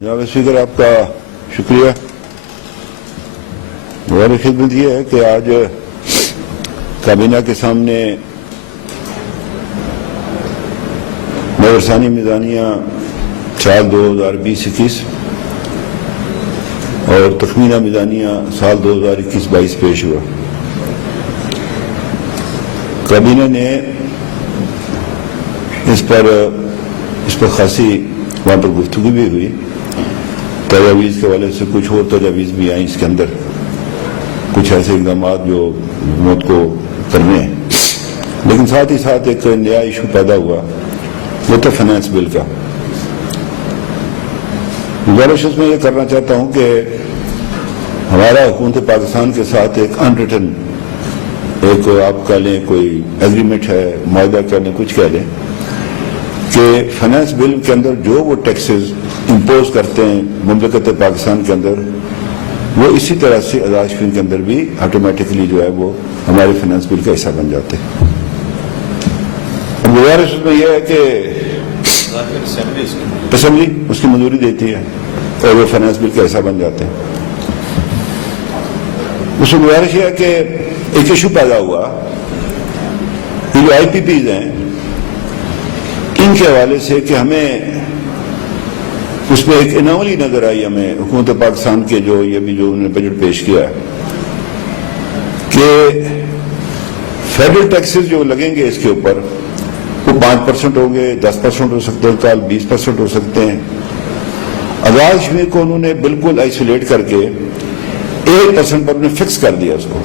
جناب اسپیکر آپ کا شکریہ. میری خدمت یہ ہے کہ آج کابینہ کے سامنے ثانی میزانیہ سال 2020-21 اور تخمینہ میزانیہ سال 2021-22 پیش ہوا. کابینہ نے اس پر خاصی وہاں پر گفتگو بھی ہوئی. تجاویز کے حوالے سے کچھ اور تجاویز بھی آئیں اس کے اندر، کچھ ایسے اقدامات جو حکومت کو کرنے ہیں، لیکن ساتھ ہی ساتھ ایک نیا ایشو پیدا ہوا، وہ تھا فائنانس بل کا. گزارش اس میں یہ کرنا چاہتا ہوں کہ ہمارا حکومت پاکستان کے ساتھ ایک انریٹن ایک آپ کہہ لیں کوئی ایگریمنٹ ہے، معاہدہ کہہ لیں، کچھ کہہ لیں کہ فائنانس بل کے اندر جو وہ ٹیکسز امپوز کرتے ہیں مملکت پاکستان کے اندر، وہ اسی طرح سے اعزاز شفین کے اندر بھی آٹومیٹکلی جو ہے وہ ہمارے فائنانس بل کا حصہ بن جاتے ہیں. اب گزارش اس میں یہ ہے کہ اسمبلی اس کی منظوری دیتی ہے اور وہ فائنانس بل کا حصہ بن جاتے ہیں. اس میں گزارش یہ ہے کہ ایک ایشو پیدا ہوا، یہ جو آئی پی پیز ہیں ان کے حوالے سے کہ ہمیں اس میں ایک انوملی نظر آئی ہمیں حکومت پاکستان کے جو یہ بھی جو انہوں نے بجٹ پیش کیا ہے کہ فیڈرل ٹیکسز جو لگیں گے اس کے اوپر وہ 5% ہوں گے، 10% ہو سکتے ہیں، کل 20% ہو سکتے ہیں. اعزاز شفین کو انہوں نے بالکل آئسولیٹ کر کے 8% پر انہیں فکس کر دیا اس کو.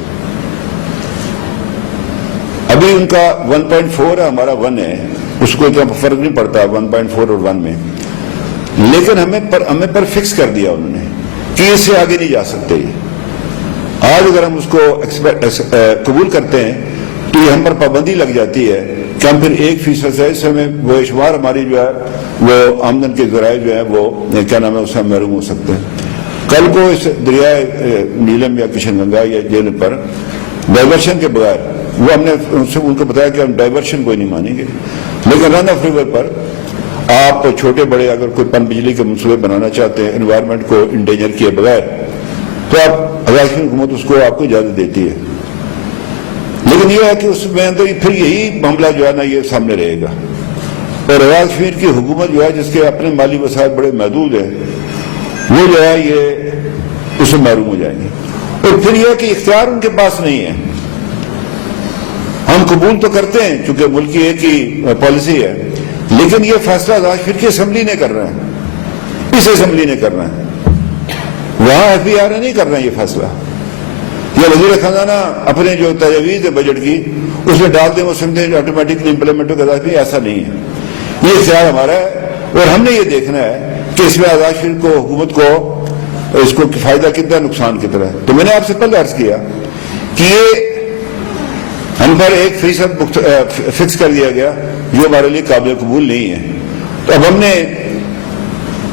ابھی ان کا 1.4 ہے، ہمارا 1 ہے، اس کو اتنا فرق نہیں پڑتا 1.4 اور 1 میں، لیکن ہمیں پر فکس کر دیا انہوں نے کہ اس سے آگے نہیں جا سکتے. آج اگر ہم اس کو قبول کرتے ہیں تو یہ ہم پر پابندی لگ جاتی ہے کہ ہم پھر 1% سے اس میں وہ شمار ہماری جو ہے وہ آمدن کے ذرائع جو ہے وہ کیا نام ہے اس سے محروم ہو سکتے ہیں. کل کو اس دریائے نیلم یا کشن گنگا یا جیل پر ڈائیورشن کے بغیر وہ ہم نے ان کو بتایا کہ ہم ڈائیورشن کوئی نہیں مانیں گے، لیکن رن آف ریور پر آپ چھوٹے بڑے اگر کوئی پن بجلی کے منصوبے بنانا چاہتے ہیں انوائرمنٹ کو انڈینجر کیے بغیر تو آپ اعزاز شفین حکومت اس کو آپ کو اجازت دیتی ہے. لیکن یہ ہے کہ اس میں اندر پھر یہی معاملہ جو ہے نا یہ سامنے رہے گا، اور اعزاز شفین کی حکومت جو ہے جس کے اپنے مالی وسائل بڑے محدود ہیں وہ جو ہے یہ اس سے محروم ہو جائیں گے. اور پھر یہ ہے کہ اختیار ان کے پاس نہیں ہے. ہم قبول تو کرتے ہیں چونکہ ملک کی ایک ہی پالیسی ہے، لیکن یہ فیصلہ اعزاز شفین کی اسمبلی نے کر رہا ہے، اس اسمبلی نے کر رہا ہے، وہاں ایف بی آر نہیں کر رہا ہے یہ فیصلہ. یہ وزیر خزانہ اپنے جو تجاویز ہے بجٹ کی اس میں ڈال دیں وہ سمجھیں آٹومیٹکلی امپلیمنٹ ہو. اعزاز شفین ایسا نہیں ہے، یہ اختیار ہمارا ہے اور ہم نے یہ دیکھنا ہے کہ اس میں اعزاز شفین کو حکومت کو اس کو فائدہ کتنا نقصان کتنا ہے. تو میں نے آپ سے پہلے عرض کیا کہ یہ ہم پر 1% فکس کر دیا گیا جو ہمارے لیے قابل قبول نہیں ہے. تو اب ہم نے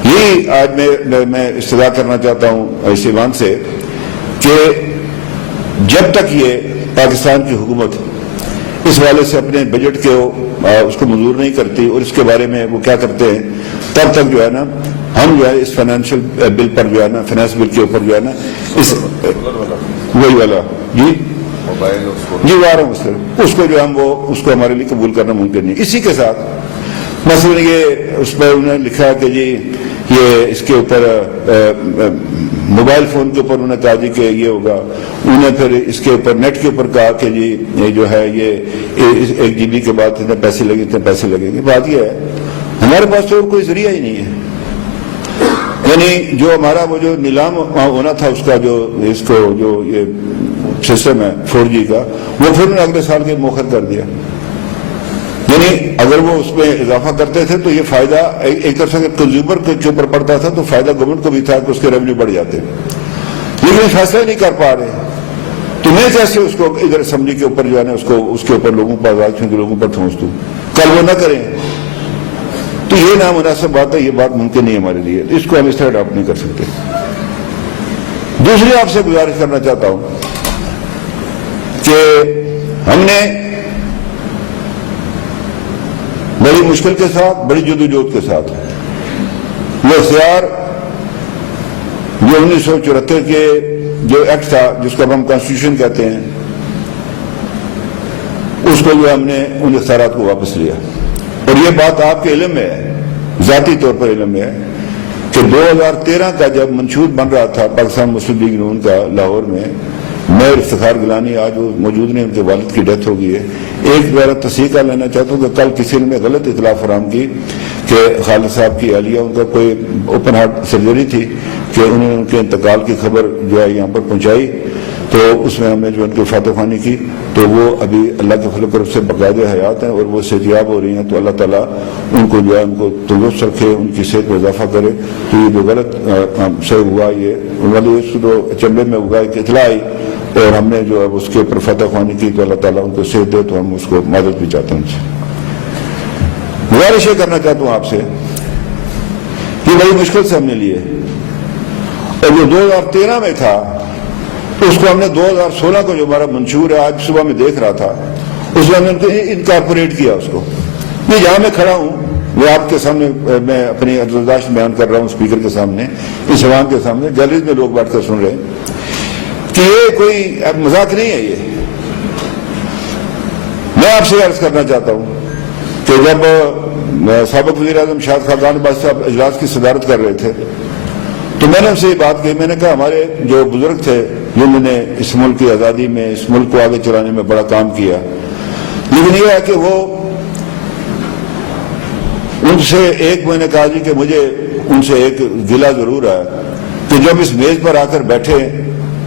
یہی آج میں استدعا کرنا چاہتا ہوں اس ایوان سے کہ جب تک یہ پاکستان کی حکومت اس حوالے سے اپنے بجٹ کے اس کو منظور نہیں کرتی اور اس کے بارے میں وہ کیا کرتے ہیں، تب تک جو ہے نا ہم جو ہے اس فائنینشیل بل پر جو ہے نا فائنانس بل کے اوپر جو ہے نا اس وہی والا جی آ رہا ہوں سر اس کو جو ہم وہ اس کو ہمارے لیے قبول کرنا ممکن نہیں. اسی کے ساتھ مثلا یہ اس پر انہوں نے لکھا کہ جی یہ اس کے اوپر موبائل فون کے اوپر انہوں نے کہا جی کہ یہ ہوگا، انہوں نے پھر اس کے اوپر نیٹ کے اوپر کہا کہ جی یہ جو ہے یہ 1 GB کے بعد اتنے پیسے لگیں گے. بات یہ ہے ہمارے پاس تو کوئی ذریعہ ہی نہیں ہے، یعنی جو ہمارا وہ جو نیلام ہونا تھا اس کا جو اس کو جو یہ سسٹم ہے 4G کا وہ پھر انہوں نے اگلے سال کے موخر کر دیا. یعنی اگر وہ اس میں اضافہ کرتے تھے تو یہ فائدہ ایک طرف سے کنزیومر کے اوپر پڑتا تھا تو فائدہ گورنمنٹ کو بھی تھا کہ اس کے ریونیو بڑھ جاتے، لیکن یہ فیصلہ نہیں کر پا رہے. تو میں جیسے اس کو ادھر اسمبلی کے اوپر جو ہے نا اس کے اوپر لوگوں پر اعزاز شفین کے لوگوں پر ٹھونس دوں، کل وہ نہ کریں تو یہ نامناسب بات ہے، یہ بات ممکن نہیں ہمارے لیے، اس کو ہم اس طرح اڈاپٹ نہیں کر سکتے. دوسری آپ سے گزارش کرنا چاہتا ہوں کہ ہم نے بڑی مشکل کے ساتھ، بڑی جدوجہد کے ساتھ وہ اختیار جو 1974 کے جو ایکٹ تھا جس کو ہم کانسٹیٹیوشن کہتے ہیں، اس کو جو ہم نے ان اختیارات کو واپس لیا. اور یہ بات آپ کے علم میں ہے، ذاتی طور پر علم میں ہے کہ 2013 کا جب منشور بن رہا تھا پاکستان مسلم لیگ نون کا لاہور میں، میں افتخار گیلانی آج وہ موجود نہیں، ان کے والد کی ڈیتھ ہو گئی ہے. ایک بار تصحیح کر لینا چاہتا ہوں کہ کل کسی نے غلط اطلاع فراہم کی کہ خالد صاحب کی اہلیہ ان کا کوئی اوپن ہارٹ سرجری تھی کہ انہوں نے ان کے انتقال کی خبر جو ہے یہاں پر پہنچائی، تو اس میں ہم نے جو ان کی فاتح خوانی کی، تو وہ ابھی اللہ کے فضل و کرم سے باقاعدہ حیات ہیں اور وہ صحتیاب ہو رہی ہیں. تو اللہ تعالیٰ ان کو جو ہے ان کو تندرست رکھے، ان کی صحت میں اضافہ کرے. تو یہ جو غلط سے ہوا، یہ اس کو چمبے میں ہوا ایک اطلاع آئی اور ہم نے جو ہے اس کے اوپر فتح خوانی کی، تو اللہ تعالیٰ ان کو صحت دے. تو ہم اس کو معذرت بھی چاہتے ہیں ان سے. گزارش یہ کرنا چاہتا ہوں آپ سے، یہ بڑی مشکل سے ہم نے لیے، اور جو 2013 میں تھا اس کو ہم نے 2016 کو جو ہمارا منشور ہے، آج صبح میں دیکھ رہا تھا، اس میں ہم نے انکارپوریٹ کیا اس کو. میں جہاں میں کھڑا ہوں وہ آپ کے سامنے میں اپنی عرضداشت بیان کر رہا ہوں اسپیکر کے سامنے، اس عوام کے سامنے، گیلریز میں لوگ بیٹھ کر سن رہے ہیں کہ یہ کوئی مذاق نہیں ہے. یہ میں آپ سے عرض کرنا چاہتا ہوں کہ جب سابق وزیر اعظم شاہد خاقان عباس صاحب اجلاس کی صدارت کر رہے تھے تو میں نے ان سے یہ بات کہی، میں نے کہا ہمارے جو بزرگ تھے جنہوں نے اس ملک کی آزادی میں، اس ملک کو آگے چلانے میں بڑا کام کیا، لیکن یہ ہے کہ وہ ان سے ایک، میں نے کہا جی کہ مجھے ان سے ایک گلہ ضرور ہے کہ جب اس میز پر آ کر بیٹھے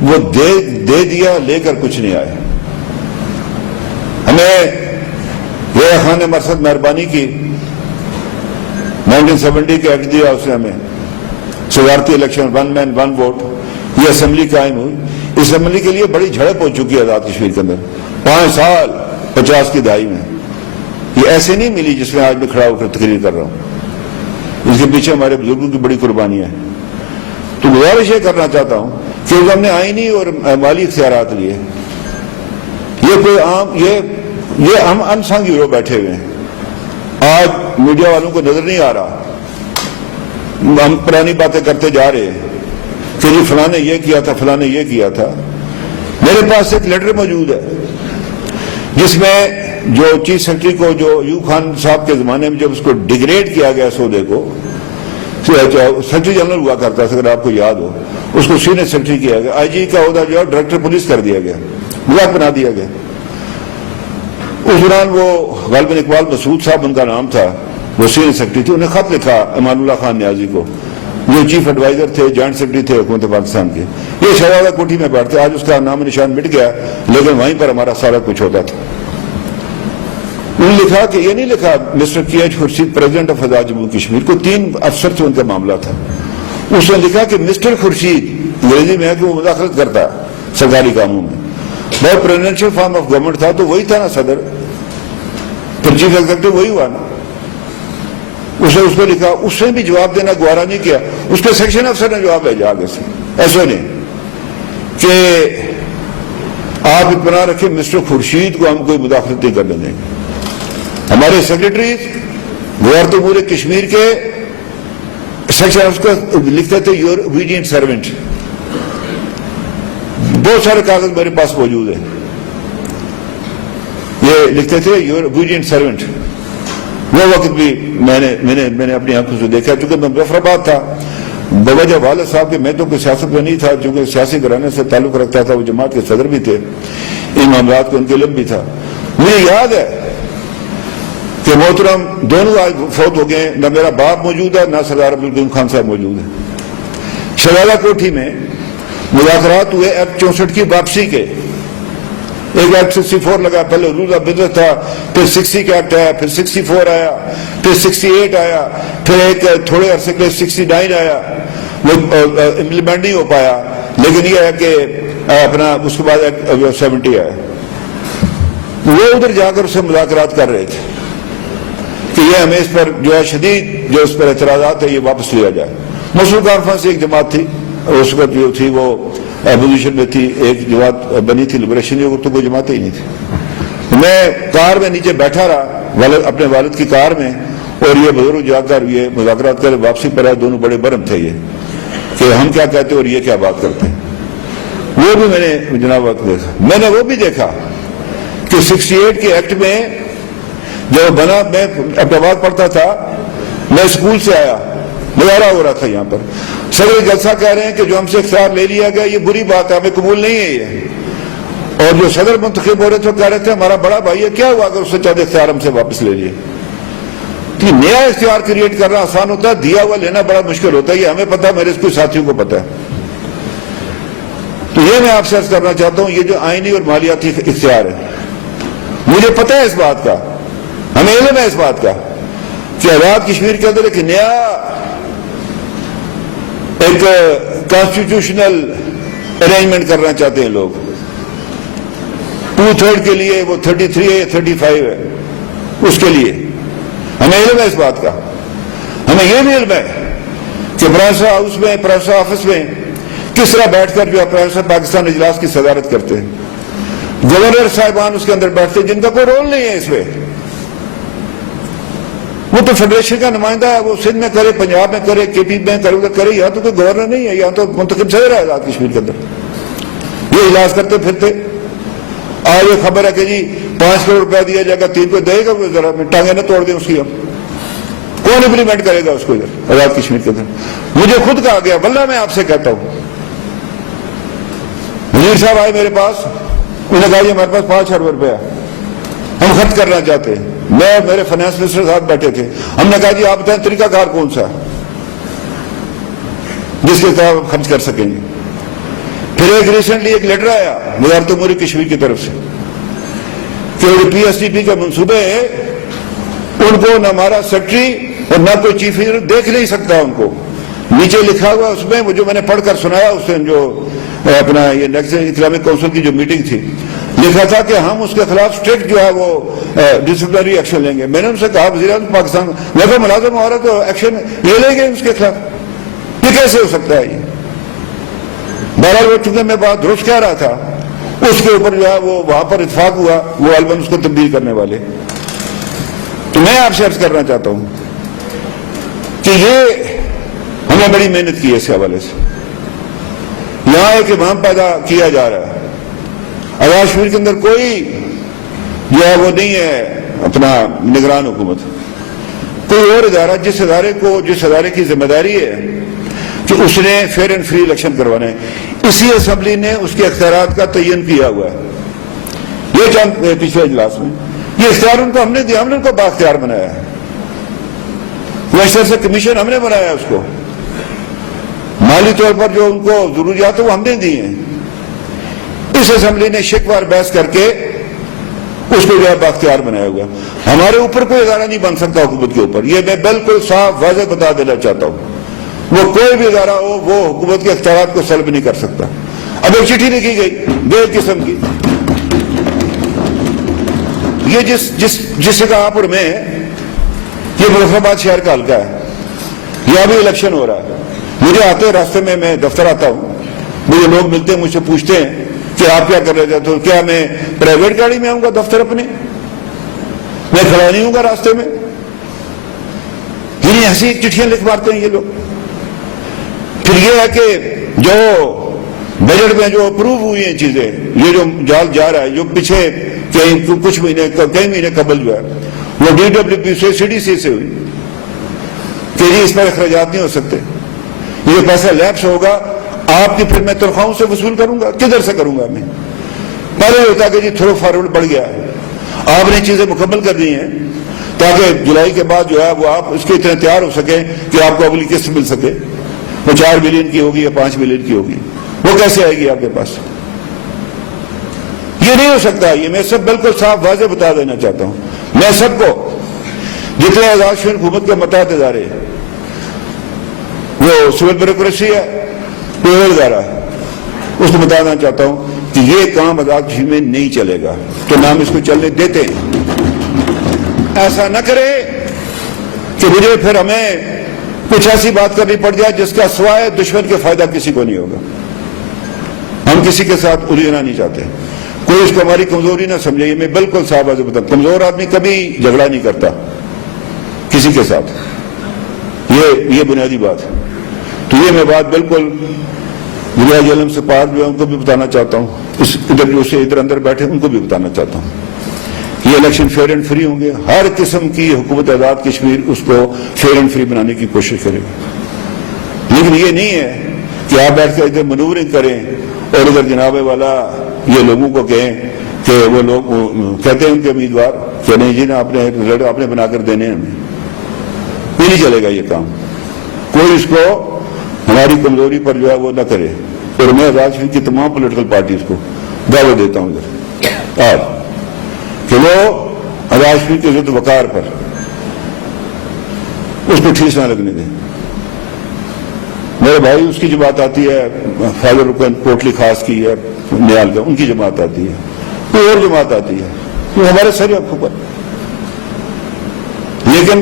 وہ دے دیا لے کر کچھ نہیں آئے. ہمیں یہ خان نے مرصد مہربانی کی، 1970 کے ایکٹ دیا اس نے ہمیں، صدارتی الیکشن 1 مین 1 ووٹ، یہ اسمبلی قائم ہوئی. اس اسمبلی کے لیے بڑی جھڑپ ہو چکی ہے آزاد کشمیر کے اندر، 5 سال 50 کی دہائی میں. یہ ایسے نہیں ملی جس میں آج میں کھڑا ہو کر تقریر کر رہا ہوں. اس کے پیچھے ہمارے بزرگوں کی بڑی قربانیاں ہیں. تو گزارش یہ کرنا چاہتا ہوں کہ ہم نے آئینی اور مالی اختیارات لیے، یہ کوئی عام، یہ ہم انسنگ ہیرو بیٹھے ہوئے ہیں. آج میڈیا والوں کو نظر نہیں آ رہا، ہم پرانی باتیں کرتے جا رہے ہیں کہ جی فلاں نے یہ کیا تھا، فلاں نے یہ کیا تھا. میرے پاس ایک لیٹر موجود ہے جس میں جو چیف سیکرٹری کو، جو ایوب خان صاحب کے زمانے میں جب اس کو ڈیگریڈ کیا گیا سودے کو، سیکرٹری جنرل ہوا کرتا تھا اگر آپ کو یاد ہو، اس کو سینئر سیکرٹری کیا گیا، آئی جی کا عہدہ جو ہے ڈائریکٹر پولیس کر دیا گیا، مذاق بنا دیا گیا. اس دوران وہ غالباً اقبال مسعود صاحب ان کا نام تھا، وہ سینئر سیکرٹری تھے، انہیں خط لکھا امان اللہ خان نیازی کو، جو چیف ایڈوائزر تھے، جوائنٹ سیکرٹری تھے حکومت پاکستان کے. یہ شہزادہ کوٹھی میں بیٹھتے، آج اس کا نام نشان مٹ گیا لیکن وہیں پر ہمارا سارا کچھ ہوتا تھا. انہوں نے لکھا کہ یہ نہیں لکھا مسٹر کے ایچ خورشید پریزیڈنٹ آف آزاد جموں کشمیر، کو 3 افسر تھے ان کا معاملہ تھا. اس نے لکھا کہ مسٹر خورشید، انگریزی میں ہے کہ وہ مداخلت کرتا ہے سرکاری کاموں میں، بہت پریزیڈنشل فارم آف گورنمنٹ تھا تو وہی تھا نا صدر، پھر چیف ایگزیکٹو وہی ہوا نا. اس نے اس کو لکھا، اس نے بھی جواب دینا گوارا نہیں کیا، اس کے سیکشن افسر نے جواب بھیجا آگے سے ایسے نہیں کہ آپ اطمینان رکھیں مسٹر خورشید کو ہم کوئی مداخلت نہیں کرنے دیں گے. ہمارے سیکرٹری وزارت امور کشمیر کے سیکشن افسر لکھتے تھے یور اوبیڈینٹ سرونٹ. بہت سارے کاغذ میرے پاس موجود ہیں، یہ لکھتے تھے یور اوبیڈینٹ سرونٹ. وہ وقت بھی میں نے اپنی آنکھوں سے دیکھا، چونکہ میں مظفر آباد تھا بوجہ والد صاحب کے، میں تو کوئی سیاست میں نہیں تھا، چونکہ سیاسی گھرانے سے تعلق رکھتا تھا، وہ جماعت کے صدر بھی تھے، ان معاملات کو ان کے علم بھی تھا. مجھے یاد ہے کہ محترم دونوں آج فوت ہو گئے، نہ میرا باپ موجود ہے نہ سردار عبدالقیوم خان صاحب موجود ہے. شہزادہ کوٹھی میں مذاکرات ہوئے ایکٹ 64 کی واپسی کے. ایک ایکٹ 64 لگا، پہلے رولز آف بزنس تھا، پھر 60 کا ایکٹ آیا، پھر 64 آیا، پھر 68 آیا، پھر ایک تھوڑے عرصے کے لیے 69 آیا. وہ امپلیمنٹ نہیں ہو پایا، لیکن یہ ہے کہ اپنا اس کے بعد ایکٹ 70 آیا. وہ ادھر جا کر اس سے مذاکرات کر رہے تھے کہ یہ ہمیں اس پر جو ہے شدید جو اس پر اعتراضات ہے یہ واپس لیا جائے. مسلم کانفرنس ایک جماعت تھی، اس وقت جو تھی وہ اپوزیشن میں تھی، ایک جماعت بنی تھی لبریشن، اور تو کوئی جماعت ہی نہیں تھی. میں کار میں نیچے بیٹھا رہا اپنے والد کی کار میں، اور یہ بزرگ جا کر یہ مذاکرات کر واپسی پر آئے. دونوں بڑے برہم تھے یہ. کہ ہم کیا کہتے اور یہ کیا بات کرتے ہیں. وہ بھی میں نے جناب وقت دیکھا. میں نے وہ بھی دیکھا کہ 68 کے ایکٹ میں جب بنا, میں احمدآباد پڑھتا تھا, میں اسکول سے آیا, مظاہرہ ہو رہا تھا یہاں پر, صدر جلسہ کہہ رہے ہیں کہ جو ہم سے اختیار لے لیا گیا یہ بری بات ہے, ہمیں قبول نہیں ہے یہ. اور جو صدر منتخب ہو رہے تھے کہہ رہے تھے ہمارا بڑا بھائی ہے, کیا ہوا اگر اس نے چاہتے اختیار ہم سے واپس لے لیے. کہ نیا اختیار کریٹ کرنا آسان ہوتا ہے, دیا ہوا لینا بڑا مشکل ہوتا ہے. یہ ہمیں پتا, میرے کوئی ساتھیوں کو پتا ہے. تو یہ میں آپ سے عرض کرنا چاہتا ہوں, یہ جو آئینی اور مالیاتی اختیار ہے, مجھے پتا ہے اس بات کا, ہمیں علم ہے اس بات کا کہ آزاد کشمیر کے اندر ایک نیا ایک کانسٹیٹیوشنل ارینجمنٹ کرنا چاہتے ہیں لوگ. 2/3 کے لیے وہ 33 ہے یا 35 ہے, اس کے لیے ہمیں علم ہے اس بات کا. ہمیں یہ بھی علم ہے کہ پروفیسر ہاؤس میں, پروفیسر آفس میں کس طرح بیٹھ کر جو ہے پروفیسر پاکستان اجلاس کی صدارت کرتے ہیں, گورنر صاحبان اس کے اندر بیٹھتے ہیں جن کا کوئی رول نہیں ہے اس میں. وہ تو فیڈریشن کا نمائندہ ہے, وہ سندھ میں کرے, پنجاب میں کرے, کے پی میں کرے, یہاں تو کوئی گورنر نہیں ہے, یہاں تو منتخب صدر ہے آزاد کشمیر کے اندر. یہ اجلاس کرتے پھرتے. آج یہ خبر ہے کہ جی 5 کروڑ روپیہ دیا جائے گا, 3 کو دے گا, ذرا ٹانگیں نہ توڑ دیں اس کی. ہم کون امپلیمنٹ کرے گا اس کو ادھر آزاد کشمیر کے اندر؟ مجھے خود کہا گیا, واللہ میں آپ سے کہتا ہوں, وزیر صاحب آئے میرے پاس, انہوں نے کہا جی ہمارے پاس 5 ارب روپیہ ہم خرچ کرنا چاہتے ہیں. میں میرے فائنانس منسٹر ساتھ بیٹھے تھے, ہم نے کہا جی آپ بتائیں طریقہ کار کون سا جس کے ساتھ ہم خرچ کر سکیں گے. پھر ایک ریسنٹلی ایک لیٹر آیا وزارت امور کشمیر کی طرف سے کہ پی ایس ٹی پی کے منصوبے ان کو نہ ہمارا سیکرٹری اور نہ کوئی چیف انجینئر دیکھ نہیں سکتا. ان کو نیچے لکھا ہوا اس میں, وہ جو میں نے پڑھ کر سنایا اس دن جو اپنا یہ نیکسٹ اسلامک کونسل کی جو میٹنگ تھی, لکھا تھا کہ ہم اس کے خلاف اسٹرکٹ جو ہے وہ ڈسپلنری ایکشن لیں گے. میں نے ان سے کہا وزیر اعظم پاکستان میں ملازم ہو رہا تو ایکشن یہ لیں گے اس کے خلاف, یہ کیسے ہو سکتا ہے؟ یہ بہرحال وہ چونکہ میں بات درست کہہ رہا تھا, اس کے اوپر جو ہے وہ وہاں پر اتفاق ہوا, وہ البن اس کو تبدیل کرنے والے. تو میں آپ سے عرض کرنا چاہتا ہوں کہ یہ ہم نے بڑی محنت کی ہے اس حوالے سے. یہاں ایک امام پیدا کیا جا رہا ہے. آزاد کشمیر کے اندر کوئی جو ہے وہ نہیں ہے اپنا نگران حکومت, کوئی اور ادارہ جس ادارے کی ذمہ داری ہے کہ اس نے فیئر اینڈ فری الیکشن کروانا ہے. اسی اسمبلی نے اس کے اختیارات کا تعین کیا ہوا ہے. یہ چند پچھلے اجلاس میں یہ اختیار ان کو ہم نے دیا, ہم نے ان کو بااختیار بنایا ہے. ویسٹر سے کمیشن ہم نے بنایا اس کو, مالی طور پر جو ان کو ضروریات ہیں وہ ہم نے دی ہیں. اس اسمبلی نے شکوار بحث کر کے اس کو جو ہے بااختیار بنایا ہوا. ہمارے اوپر کوئی ادارہ نہیں بن سکتا حکومت کے اوپر, یہ میں بالکل صاف واضح بتا دینا چاہتا ہوں. وہ کوئی بھی ادارہ ہو وہ حکومت کے اختیارات کو سلب نہیں کر سکتا. اب ایک چٹھی لکھی گئی بے قسم کی, یہ جس جگہ پر میں, یہ مظفر آباد شہر کا حلقہ ہے, یہاں بھی الیکشن ہو رہا ہے. مجھے آتے راستے میں دفتر آتا ہوں, مجھے لوگ ملتے ہیں, مجھ سے پوچھتے ہیں کہ آپ کیا کر رہے تھے, تو کیا میں پرائیویٹ گاڑی میں آؤں گا دفتر اپنے, میں کھڑا نہیں ہوں گا راستے میں. یعنی ایسی چٹھیاں لکھ مارتے ہیں یہ لوگ. پھر یہ ہے کہ جو بجٹ میں جو اپروو ہوئی ہیں چیزیں, یہ جو جال جا رہا ہے, جو پیچھے کچھ کئی مہینے قبل جو ہے وہ ڈی ڈبلیو پی سے سی ڈی سی سے ہوئی کہ جی اس پر اخراجات نہیں ہو سکتے, یہ پیسہ لیپس ہوگا, آپ کی پھر میں تنخواہوں سے وصول کروں گا, کدھر سے کروں گا میں؟ پہلے ہوتا کہ جی تھرو فارورڈ بڑھ گیا ہے, آپ نے چیزیں مکمل کر دی ہیں تاکہ جولائی کے بعد جو ہے وہ آپ اس کے اتنے تیار ہو سکیں کہ آپ کو اگلی قسط مل سکے. وہ 4 بلین کی ہوگی یا 5 بلین کی ہوگی, وہ کیسے آئے گی آپ کے پاس؟ یہ نہیں ہو سکتا. یہ میں سب بالکل صاف واضح بتا دینا چاہتا ہوں. میں سب کو جتنے آزاد کشمیر حکومت کے متحد ادارے, وہ سول بیوروکریسی ہے, پیول ادارہ ہے, اس کو بتانا چاہتا ہوں کہ یہ کام آزاد کشمیر میں نہیں چلے گا, تو نام اس کو چلنے دیتے ہیں. ایسا نہ کرے کہ مجھے پھر ہمیں کچھ ایسی بات کرنی پڑ جائے جس کا سوائے دشمن کے فائدہ کسی کو نہیں ہوگا. ہم کسی کے ساتھ الجھنا نہیں چاہتے, کوئی اس کو ہماری کمزوری نہ سمجھے. یہ میں بالکل صاحب واضح بتا, کمزور آدمی کبھی جھگڑا نہیں کرتا کسی کے ساتھ, یہ بنیادی بات ہے. تو یہ میں بات بالکل ولیاء علم سے پاک جو ہے ان کو بھی بتانا چاہتا ہوں، اس ادھر جو سے ادھر اندر بیٹھے ان کو بھی بتانا چاہتا ہوں، یہ الیکشن فیئر اینڈ فری ہوں گے. ہر قسم کی حکومت آزاد کشمیر اس کو فیئر اینڈ فری بنانے کی کوشش کرے گی. لیکن یہ نہیں ہے کہ آپ بیٹھ کر ادھر منورنگ کریں اور ادھر جناب والا یہ لوگوں کو کہیں کہ وہ لوگ کہتے ہیں ان کے امیدوار کہ نہیں جی نا آپ نے بنا کر دینے ہمیں. یہ نہیں چلے گا یہ کام. کوئی اس کو ہماری کمزوری پر جو ہے وہ نہ کرے. اور میں آزاد کشمیر کی تمام پولیٹیکل پارٹیز کو دعوت دیتا ہوں ادھر آج کہ وہ آزاد کشمیر کی عزت وقار پر اس کو ٹھیس نہ لگنے دیں. میرے بھائی اس کی جماعت آتی ہے، فاضل رکن کوٹلی خاص کی ہے نیال کا، ان کی جماعت آتی ہے، کوئی اور جماعت آتی ہے، وہ ہمارے سر آنکھوں پر. لیکن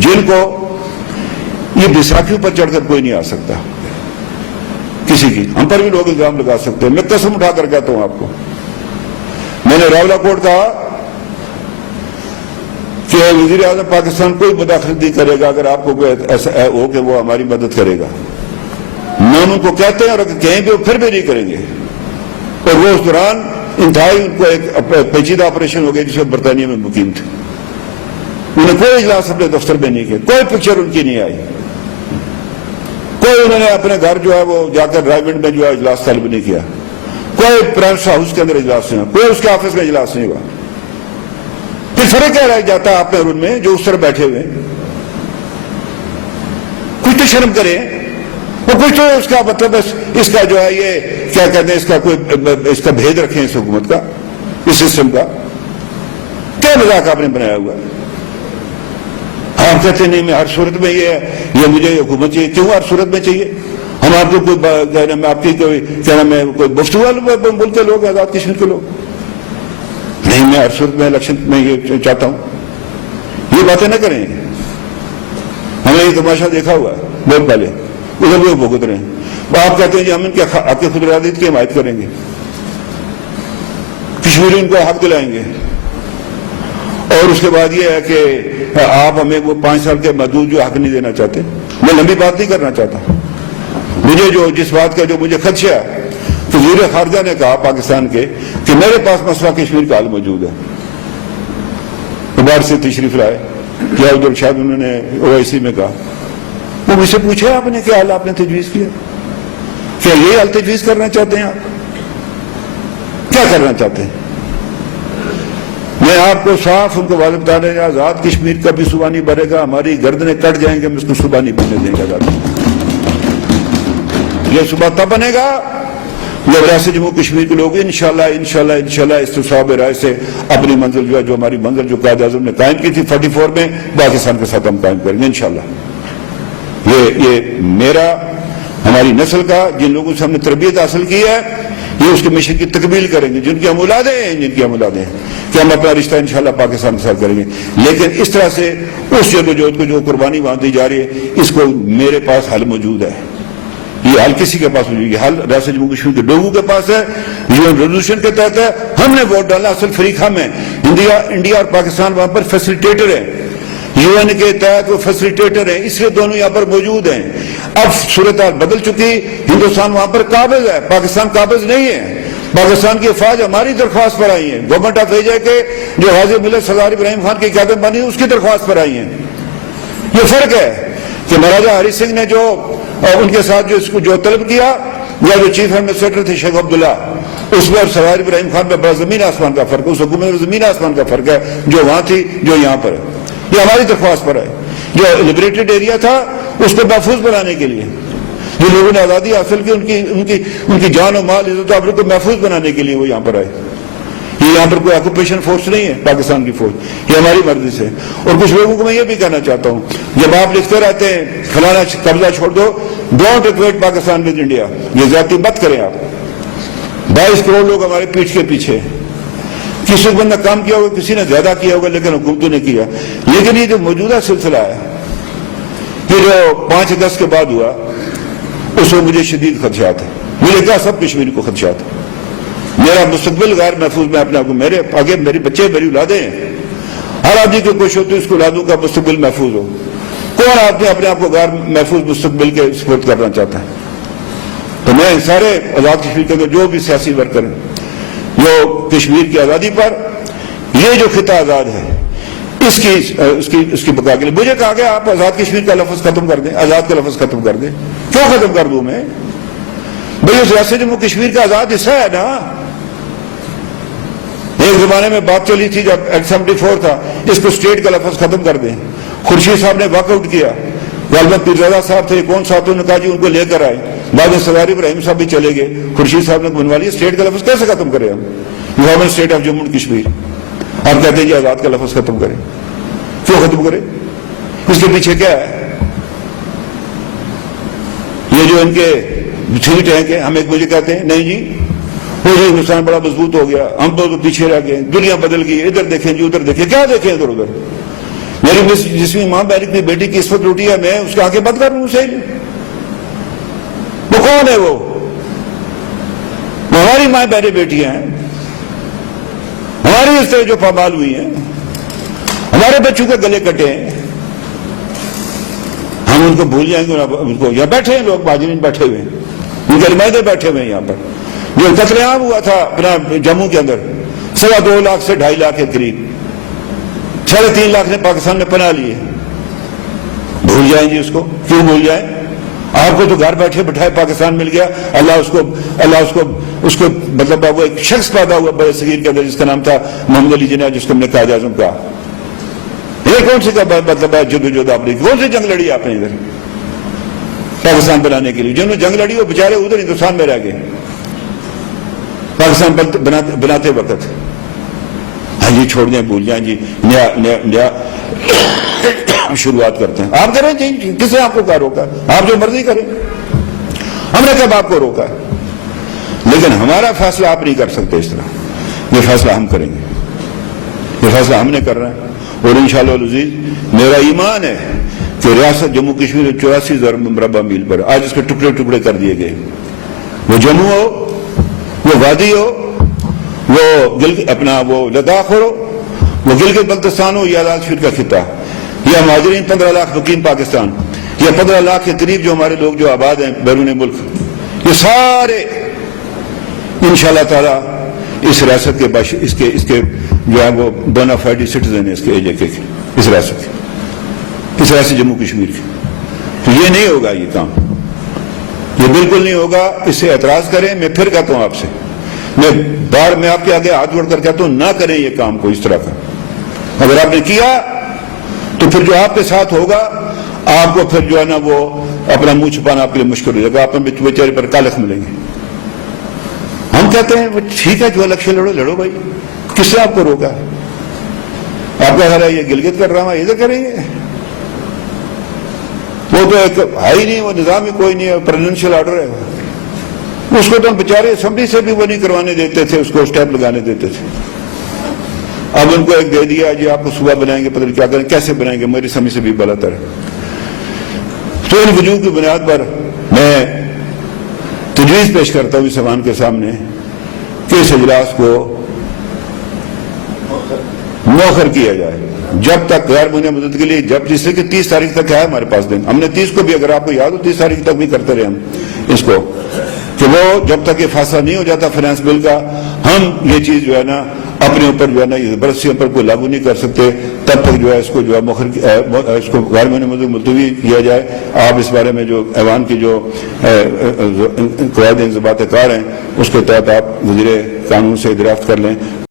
جن کو یہ بیساکھیوں پر چڑھ کر کوئی نہیں آ سکتا کسی کی، ہم پر بھی لوگ الزام لگا سکتے ہیں. میں قسم اٹھا کر کہتا ہوں آپ کو، میں نے راولا کوٹ کہا کہ وزیر اعظم پاکستان کوئی مداخلت نہیں کرے گا اگر آپ کو کوئی ایسا ہو کہ وہ ہماری مدد کرے گا. میں ان کو کہتے ہیں اور اگر کہیں گے پھر بھی نہیں کریں گے. اور وہ اس دوران انتہائی ان کو ایک پیچیدہ آپریشن ہو گیا جس میں برطانیہ میں مقیم تھے. انہیں کوئی اجلاس اپنے دفتر میں نہیں کیا، کوئی پکچر ان کی نہیں آئی، کوئی انہوں نے اپنے گھر جو ہے وہ جا کر ڈرائیو میں جو ہے اجلاس طلب نہیں کیا، کوئی پرائم ہاؤس کے اندر اجلاس نہیں ہوا، کوئی اس کے آفس میں اجلاس نہیں ہوا. پھر فرق کیا رہ جاتا ہے آپ نے ان میں جو اس طرح بیٹھے ہوئے؟ کچھ تو شرم کریں، وہ کچھ تو اس کا مطلب اس کا جو ہے یہ کیا کہتے ہیں اس کا کوئی اس کا بھید رکھیں اس حکومت کا، اس سسٹم کا. کیا مذاق آپ نے بنایا ہوا؟ آپ کہتے نہیں میں ہر صورت میں یہ مجھے حکومت چاہیے. کیوں ہر صورت میں چاہیے؟ ہم آپ کو کوئی کہنا میں آپ کی کوئی گفتگو ملک کے لوگ آزاد کشمیر کے لوگ نہیں، میں ہر صورت میں الیکشن میں یہ چاہتا ہوں. یہ باتیں نہ کریں. ہم نے یہ تماشا دیکھا ہوا ہے بہت پہلے، ادھر بھی وہ بھگت رہے ہیں. آپ کہتے ہیں جی ہم ان کے آپ کے خود ارادیت کی حمایت کریں گے، کشمیری ان کو حق دلائیں گے. اور اس کے بعد یہ ہے کہ آپ ہمیں وہ 5 سال کے محدود جو حق نہیں دینا چاہتے. میں لمبی بات نہیں کرنا چاہتا. مجھے جو جس بات کا جو مجھے خدشہ ہے، تو وزیر خارجہ نے کہا پاکستان کے کہ میرے پاس مسئلہ کشمیر کا حل موجود ہے. باہر سے تشریف لائے کیا ادھر شاید انہوں نے اویسی میں کہا. وہ مجھ سے پوچھے آپ نے کیا حل آپ نے تجویز کیا؟ کیا یہ حل تجویز کرنا چاہتے ہیں؟ آپ کیا کرنا چاہتے ہیں؟ میں آپ کو صاف ان کو واضح بتا رہے ہیں، آزاد کشمیر کا بھی صوبہ نہیں بنے گا، ہماری گردنیں کٹ جائیں گے، ہم اس کو صوبہ نہیں بننے دیں گے. آزاد یہ صوبہ تب بنے گا جب ریاست جموں کشمیر کے لوگ انشاءاللہ استصواب رائے سے اپنی منزل جو ہے جو ہماری منزل جو قائد اعظم نے قائم کی تھی 44 میں پاکستان کے ساتھ ہم قائم کریں گے انشاءاللہ. یہ میرا ہماری نسل کا جن لوگوں سے ہم نے تربیت حاصل کی ہے یہ اس کے مشن کی تکمیل کریں گے. جن کی ہم اولادیں ہیں کہ ہم اپنا رشتہ انشاءاللہ پاکستان کے ساتھ کریں گے. لیکن اس طرح سے اس جدوجہد کو جو قربانی وہاں دی جا رہی ہے اس کو میرے پاس حل موجود ہے. یہ حل کسی کے پاس موجود ہے، حل ریاست جموں کشمیر کے لوگوں کے پاس ہے. یہ ریزولوشن کے تحت ہے، ہم نے ووٹ ڈالا. اصل فریق ہم ہیں. انڈیا اور پاکستان وہاں پر فیسیلیٹیٹر ہے، یو این کے تحت وہ فیسیلیٹیٹر ہیں، اس لیے دونوں یہاں پر موجود ہیں. اب صورتحال بدل چکی، ہندوستان وہاں پر قابض ہے، پاکستان قابض نہیں ہے. پاکستان کی افواج ہماری درخواست پر آئی ہیں. گورنمنٹ آف ایجے کے جو غازی ملت سردار ابراہیم خان کی قیادت بنی اس کی درخواست پر آئی ہیں. یہ فرق ہے کہ مہاراجا ہری سنگھ نے جو ان کے ساتھ جو اس کو جو طلب کیا یا جو چیف ایڈمنسٹریٹر تھے شیخ عبداللہ، اس میں اور سردار ابراہیم خان میں بڑا زمین آسمان کا فرق ہے. اس حکومت میں زمین آسمان کا فرق ہے، جو وہاں تھی جو یہاں پر ہے. یہ ہماری درخواست پر ہے. جو لبریٹڈ ایریا تھا اس کو محفوظ بنانے کے لیے جو لوگوں نے آزادی حاصل کی ان کی جان و مال عزت و آبرو کو محفوظ بنانے کے لیے وہ یہاں پر آئے. یہ یہاں پر کوئی آکوپیشن فورس نہیں ہے پاکستان کی فوج، یہ ہماری مرضی سے. اور کچھ لوگوں کو میں یہ بھی کہنا چاہتا ہوں، جب آپ لکھتے رہتے ہیں فلانا قبضہ چھوڑ دو، don't equate Pakistan with India. یہ زیادتی مت کریں آپ. 22 کروڑ لوگ ہمارے پیٹھ کے پیچھے. کسی کو بندہ کام کیا ہوگا، کسی نے زیادہ کیا ہوگا، لیکن حکومتوں نے کیا. لیکن یہ جو موجودہ سلسلہ ہے، یہ جو 5 اگست کے بعد ہوا، اس میں مجھے شدید خدشات ہیں. مجھے کیا سب کشمیری کو خدشات ہیں. میرا مستقبل غیر محفوظ، میں اپنے آپ کو میرے آگے میرے بچے میری اولادیں ہیں. ہر آدمی کی کوشش ہوتی ہے اس کو اولادوں کا مستقبل محفوظ ہو. کون آدمی اپنے آپ کو غیر محفوظ مستقبل کے سپرد کرنا چاہتا ہے؟ تو میں سارے آزاد کشمیر کے اندر جو بھی سیاسی ورکر ہیں جو کشمیر کی آزادی پر یہ جو خطہ آزاد ہے اس کی بقا کے لیے مجھے کہا گیا آپ آزاد کشمیر کا لفظ ختم کر دیں، آزاد کا لفظ ختم کر دیں۔ کیوں ختم کر دوں میں؟ بھئی اس ریاست جموں کشمیر کا آزاد حصہ ہے نا۔ ایک زمانے میں بات چلی تھی جب ایکٹ 74 تھا، اس کو اسٹیٹ کا لفظ ختم کر دیں۔ خورشید صاحب نے واک آؤٹ کیا، غالباً پیرزادہ صاحب تھے، کون صاحب نے کہا جی ان کو لے کر آئے، بعد میں سردار ابراہیم صاحب بھی چلے گئے، خورشید صاحب نے بنوا لیا۔ اسٹیٹ کا لفظ کیسے ختم کریں ہم؟ Government state of Jammu and Kashmir, آپ کہتے ہیں جی آزاد کا لفظ ختم کریں۔ کیوں ختم کریں؟ اس کے پیچھے کیا ہے؟ یہ جو ان کے تھنک ٹینک ہیں، ہم ایک مجھے کہتے ہیں نہیں جی وہ جی ہندوستان بڑا مضبوط ہو گیا، ہم تو پیچھے رہ گئے، دنیا بدل گئی، ادھر دیکھیں جی ادھر دیکھیں۔ کیا دیکھیں ادھر ادھر؟ میری جس میں ماں بہن کی بیٹی کی قسمت روٹی ہے، میں اس کے آنکھیں بند کر لوں اسے؟ وہ کون ہے؟ وہ ہماری ماں بہنیں بیٹیاں ہیں، ہماری اس طرح جو پامال ہوئی ہیں، ہمارے بچوں کے گلے کٹے ہیں، ہم ان کو بھول جائیں گے؟ ان کو یہاں بیٹھے ہیں لوگ، مہاجرین بیٹھے ہوئے ہیں، ان کے نمائندے بیٹھے ہوئے ہیں یہاں پر۔ جو قتل عام ہوا تھا اپنا جموں کے اندر 2.25 لاکھ سے 2.5 لاکھ کے قریب، 3.5 لاکھ نے پاکستان میں پناہ لیے، بھول جائیں گے اس کو؟ کیوں بھول جائیں؟ آپ کو تو گھر بیٹھے بٹھائے پاکستان مل گیا، اللہ اس کو مطلب وہ ایک شخص پیدا ہوا بڑے صغیر کے اندر جس کا نام تھا محمد علی جناح، جس کو ہم نے قائد اعظم کہا۔ یہ کون سی مطلب ہے جدوجہد آپ نے، کون سی جنگ لڑی آپ نے ادھر پاکستان بنانے کے لیے؟ جنہوں نے جنگ لڑی وہ بیچارے ادھر ہندوستان میں رہ گئے پاکستان بناتے وقت۔ ہاں جی چھوڑ دیں، بھول جائیں جی، نیا شروعات کرتے ہیں۔ آپ کریں جی، کس نے آپ کو کہا روکا؟ آپ جو مرضی کریں، ہم نے کب آپ کو روکا؟ لیکن ہمارا فیصلہ آپ نہیں کر سکتے اس طرح، یہ فیصلہ ہم کریں گے، یہ فیصلہ ہم نے کرنا ہے۔ اور انشاءاللہ العزیز میرا ایمان ہے کہ ریاست جموں کشمیر 84,000 مربع میل پر آج اس کے ٹکڑے ٹکڑے کر دیے گئے، وہ جموں ہو، وہ وادی ہو، وہ اپنا وہ لداخ ہو، وہ گلگت بلتستان ہو، یا آزاد کشمیر کا خطہ، یا مہاجرین 15 لاکھ مقیم پاکستان، یا 15 لاکھ کے قریب جو ہمارے لوگ جو آباد ہیں بیرون ملک، یہ سارے انشاءاللہ تعالی اس ریاست کے اس کے جو ہے وہ بونا فائڈ سٹیزن ہے اس کے اس ریاست جموں کشمیر کے۔ تو یہ نہیں ہوگا، یہ کام یہ بالکل نہیں ہوگا، اس سے اعتراض کریں۔ میں پھر کہتا ہوں آپ سے، میں آپ کے آگے ہاتھ جوڑ کر کہتا ہوں نہ کریں یہ کام کو اس طرح کا۔ اگر آپ نے کیا تو پھر جو آپ کے ساتھ ہوگا، آپ کو پھر جو ہے نا وہ اپنا منہ چھپانا آپ کے لیے مشکل ہو جائے گا، آپ بیچارے پر کالخ ملیں گے۔ ہم کہتے ہیں وہ ٹھیک ہے جو الیکشن لڑو بھائی، کس نے آپ کو روکا؟ آپ کا خیال ہے یہ گلگت کر رہا ہوں ادھر کریں گے؟ وہ تو ایک ہے ہی نہیں، وہ نظام ہی کوئی نہیں ہے، پریزیڈنشل آرڈر ہے، اس کو تو ہم بیچارے اسمبلی سے بھی وہ نہیں کروانے دیتے تھے، اس کو اسٹیپ لگانے دیتے تھے۔ اب ان کو ایک دے دیا جی آپ کو صبح بنائیں گے، پتہ نہیں کیا کریں، کیسے بنائیں گے، میری سمجھ سے بھی غلط ہے۔ تو ان وجوہ کی بنیاد پر میں تجویز پیش کرتا ہوں اس ایوان کے سامنے کہ اس اجلاس کو مؤخر کیا جائے جب تک غیر ممکنہ مدت کے لیے، جب جس سے کہ 30 تاریخ تک ہے ہمارے پاس دن، ہم نے 30 کو بھی، اگر آپ کو یاد ہو 30 تاریخ تک بھی کرتے رہے ہم اس کو، کہ وہ جب تک یہ فیصلہ نہیں ہو جاتا فائنانس بل کا، ہم یہ چیز جو ہے نا اپنے اوپر جو ہے نا زبردستی پر کوئی لاگو نہیں کر سکتے، تب تک جو ہے اس کو جو ہے اس کو غیر ممکنہ مدت ملتوی کیا جائے۔ آپ اس بارے میں جو ایوان کی جو قواعد انضباط کار ہیں اس کے تحت آپ وزیر قانون سے دریافت کر لیں۔